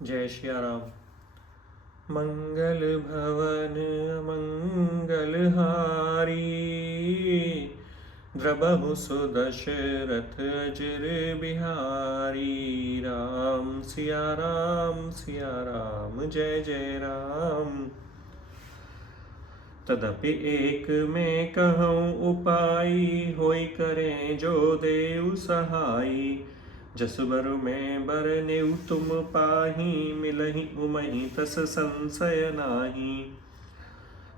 जय श्री राम। मंगल भवन मंगल हारी, द्रबहु सुदशरथ अजर बिहारी। राम सिया राम सिया राम, जय जय राम। तदपि एक में कहूँ उपाय, होई करें जो देव सहाई। जस बर में बरनेउ तुम पाही, मिलहि उमहि तस संशय नाही।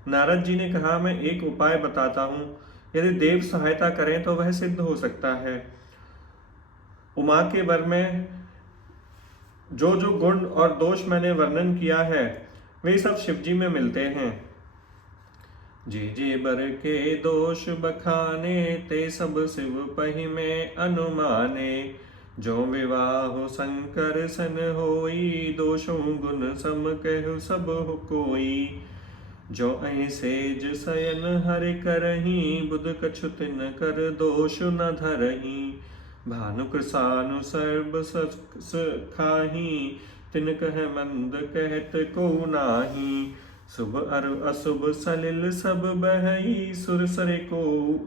नारद जी ने कहा, मैं एक उपाय बताता हूँ, यदि देव सहायता करें तो वह सिद्ध हो सकता है। उमा के वर में जो जो गुण और दोष मैंने वर्णन किया है, वे सब शिवजी में मिलते हैं। जे बर के दोष बखाने, ते सब शिव पहि में अनुमाने। जो विवाह शंकर सन होई, दोषों गुण सम कहु सब कोई। जो अहि सेज शयन हरि करही, बुध कछु तिन कर दोष न धरही। भानु कृसानु सर्ब सस खाही, तिन कह मंद कहत को नाही। शुभ अर अशुभ सलिल सब बहई, सुर सरे को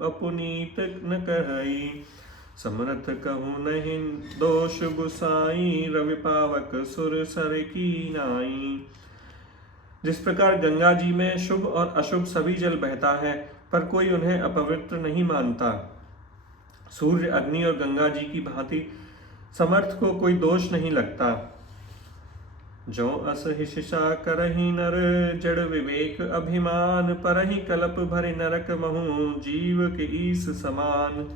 अपुनीत न कहई। समरथ कहूँ नहीं दोष गुसाई, रवि पावक सुर सर की नाई। जिस प्रकार गंगा जी में शुभ और अशुभ सभी जल बहता है, पर कोई उन्हें अपवित्र नहीं मानता, सूर्य अग्नि और गंगा जी की भांति समर्थ को कोई दोष नहीं लगता। जो असहिषा करहि नर, जड़ विवेक अभिमान। परहि कलप भरि नरक महु, जीव के ईस समान।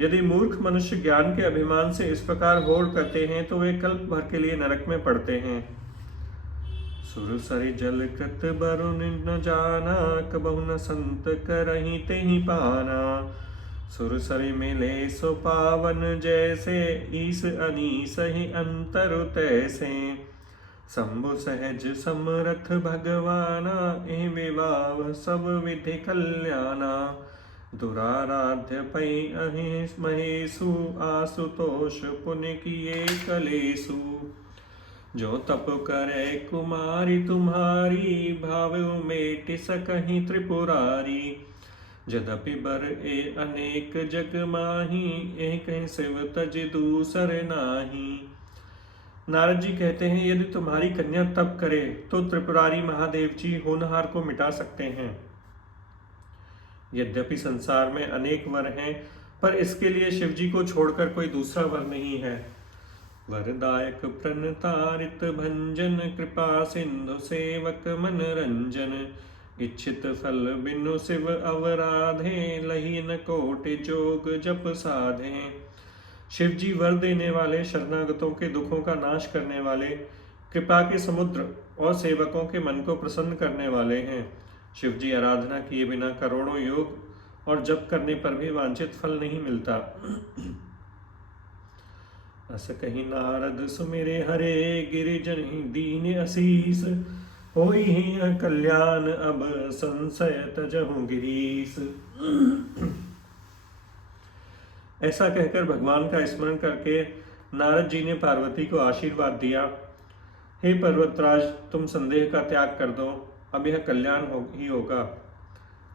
यदि मूर्ख मनुष्य ज्ञान के अभिमान से इस प्रकार होड़ करते हैं, तो वे कल्प भर के लिए नरक में पड़ते हैं। सुर सरि जल कृत बरु न जाना, कबहु न संत करहि तेहि पाना। सुर सरि मिले सो पावन जैसे, ईस अनीस ही अंतर तैसे। शंभु सहज समरथ भगवाना, ए विवाह सब विधि कल्याणा। दुराराध्य पै अहि महेशु, आशुतोष पुण्य किए कलेशु। जो तप करे कुमारी तुम्हारी, भाव मेटि सकहि त्रिपुरारी। जदपि बर ए अनेक जग माही, एक शिव तज दूसर नाही। नारद जी कहते हैं, यदि तुम्हारी कन्या तप करे तो त्रिपुरारी महादेव जी होनहार को मिटा सकते हैं। यद्यपि संसार में अनेक वर हैं, पर इसके लिए शिव जी को छोड़कर कोई दूसरा वर नहीं है। वरदायक प्रणतारित भंजन, कृपा सिंधु सेवक मन रंजन। इच्छित फल बिनु शिव अवराधे, लही न कोटि जोग जप साधे। शिव जी वर देने वाले, शरणागतों के दुखों का नाश करने वाले, कृपा के समुद्र और सेवकों के मन को प्रसन्न करने वाले हैं। शिव जी आराधना किए बिना करोड़ों योग और जप करने पर भी वांछित फल नहीं मिलता। अस कहीं नारद सुमिरे हरे, गिरिजन दीन असीस। होई ही कल्याण अब संशय तजहु गिरीस। ऐसा कहकर भगवान का स्मरण करके नारद जी ने पार्वती को आशीर्वाद दिया, हे पर्वतराज, तुम संदेह का त्याग कर दो, अब यह कल्याण ही होगा।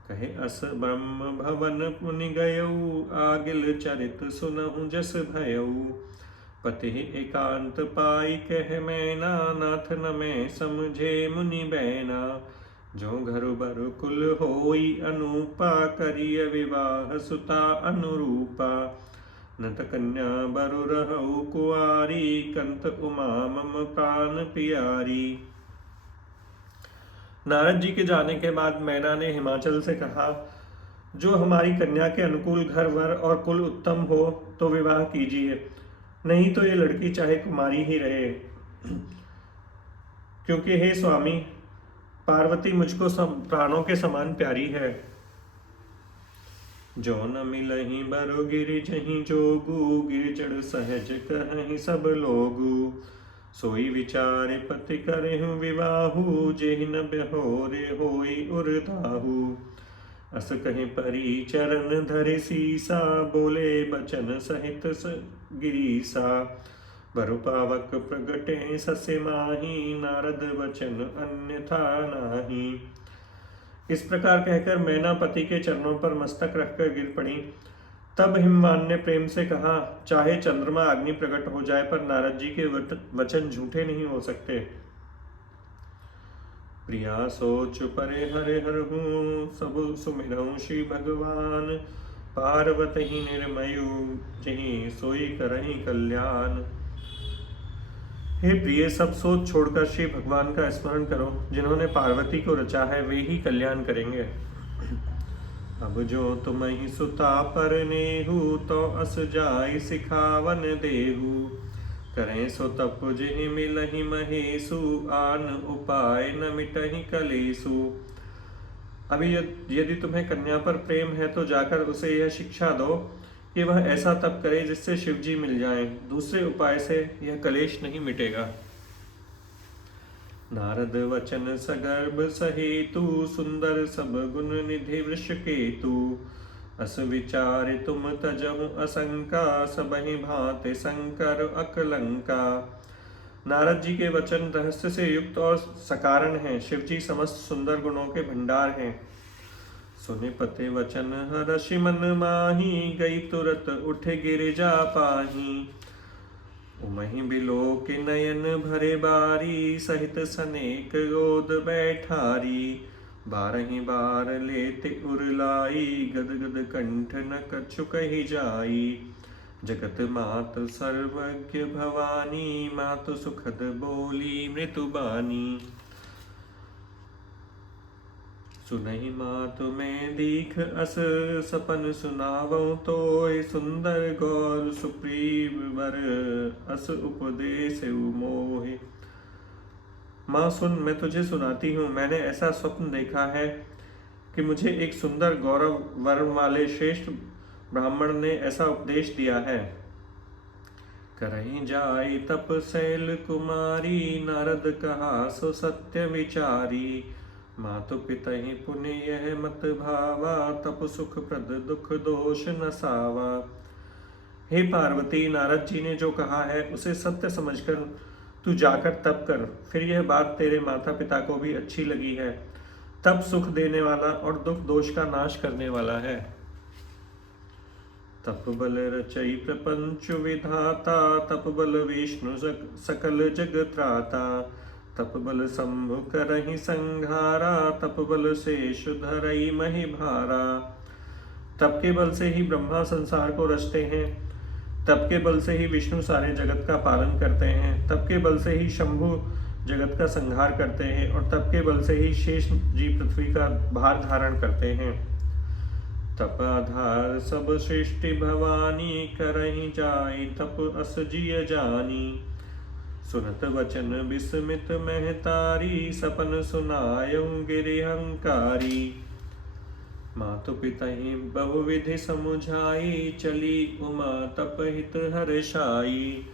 कहे अस ब्रह्म भवन मुनि गयऊ, आगिल चरित सुनहु जस भयऊ। पति एकांत पाई कह मैना, नाथ न मैं समझे मुनि बैना। जो घर बर कुल होई अनूपा, करिय विवाह सुता अनुरूपा। नत कन्या बरु रहु कुआरी, कंत उमा मम प्राण प्यारी। नारद जी के जाने के बाद मैना ने हिमाचल से कहा, जो हमारी कन्या के अनुकूल घर वर और कुल उत्तम हो तो विवाह कीजिए, नहीं तो ये लड़की चाहे कुमारी ही रहे। क्योंकि हे स्वामी, पार्वती मुझको प्राणों के समान प्यारी है। जो न मिलहि बरु गिरिजहि जोगु, गिरिजड़ सहज कहहि सब लोगु। सोई विचारे पति करहु विवाहु, जेहि न बेहोरे होई उरताहु। अस कहीं परी चरण धरि सीसा, बोले बचन सहित गिरीसा। बरु पावक प्रगटे ससे माही, नारद वचन अन्यथा नाही। इस प्रकार कहकर मैना पति के चरणों पर मस्तक रखकर गिर पड़ी। तब हिमवान ने प्रेम से कहा, चाहे चंद्रमा अग्नि प्रकट हो जाए पर नारद जी के वचन झूठे नहीं हो सकते। प्रिया सोच परे हरे हर हूँ, सब सुमिरऊँ श्री भगवान। पार्वती निर्मयु जही सोई करही कल्याण। हे प्रिय, सब सोच छोड़कर श्री भगवान का स्मरण करो। जिन्होंने पार्वती को रचा है वे ही कल्याण करेंगे। अब जो तुम ही सुता पर नेहू, तो अस जाय सिखावन देहू। करें सो तप जिहि मिलहि महेशु, आन उपाय न मिटहि कलेसु। अभी यदि तुम्हें कन्या पर प्रेम है तो जाकर उसे यह शिक्षा दो कि वह ऐसा तप करे जिससे शिव जी मिल जाएं। दूसरे उपाय से यह कलेश नहीं मिटेगा। नारद वचन सगर्भ सहेतु, सुंदर सब गुण निधि वृष केतु। अस विचार तुम तजहु असंका, सबहि भांति शंकर अकलंका। नारद जी के वचन रहस्य से युक्त और सकारण हैं। शिव जी समस्त सुंदर गुणों के भंडार हैं। सुनि पते वचन हर्षि मन माही, गई तुरत उठ गिरिजा पाही। उमहि बिलो के नयन भरे बारी, सहित सनेक गोद बैठारी। बारहि बार लेते उरलाई, गद गद कंठ न कछु कहि जाई। जगत मात सर्वज्ञ भवानी, मातु सुखद बोली मृतुबानी। सुनहि मातु में दीख अस, सपन सुनावो तोय। सुंदर गौर सुप्रीव वर, अस उपदेश मोहि। माँ सुन, मैं तुझे सुनाती हूँ। मैंने ऐसा स्वप्न देखा है कि मुझे एक सुंदर गौरव वर्ण वाले श्रेष्ठ ब्राह्मण ने ऐसा उपदेश दिया है। करहि जाय तप शैल कुमारी, नारद कहा सो सत्य विचारी। मातु पितहि पुण्य यह मत भावा, तप सुख प्रद दुख दोष न सावा। हे पार्वती, नारद जी ने जो कहा है उसे सत्य समझकर तू जाकर तप कर। फिर यह बात तेरे माता पिता को भी अच्छी लगी है। तप सुख देने वाला और दुख दोष का नाश करने वाला है। तप बल रचई प्रपंच विधाता, तप बल विष्णु सकल जग त्राता। तप बल शंभु करहि संहारा, तप बल शेष धरई महि भारा। तप के बल से ही ब्रह्मा संसार को रचते हैं। तप के बल से ही विष्णु सारे जगत का पालन करते हैं। तप के बल से ही शंभु जगत का संहार करते हैं और तप के बल से ही शेष जी पृथ्वी का भार धारण करते हैं। तप आधार सब सृष्टि भवानी, करहि जाय तप अस जिय जानी। सुनत वचन विस्मित महतारी, सपन सुनायऊं गिरिहंकारी। मातु पितहि बहुविधि समुझाई, चली उमा तप हित हर्षाई।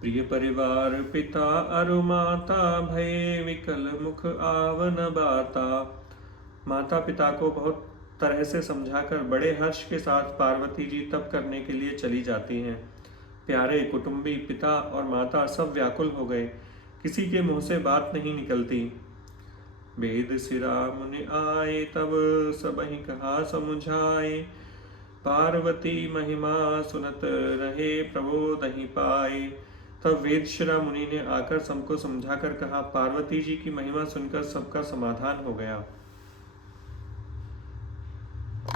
प्रिय परिवार पिता अरु माता, भये विकल मुख आवन बाता। माता पिता को बहुत तरह से समझाकर बड़े हर्ष के साथ पार्वती जी तप करने के लिए चली जाती हैं। प्यारे कुटुंबी पिता और माता सब व्याकुल हो गए। किसी के मुंह से बात नहीं निकलती। वेद सिरा मुनि आए, तब सबहि कहा समुझाए। पार्वती महिमा सुनत रहे, प्रबोधहि पाए। तब वेदशिरा मुनि ने आकर सबको समझाकर कहा। पार्वती जी की महिमा सुनकर सबका समाधान हो गया।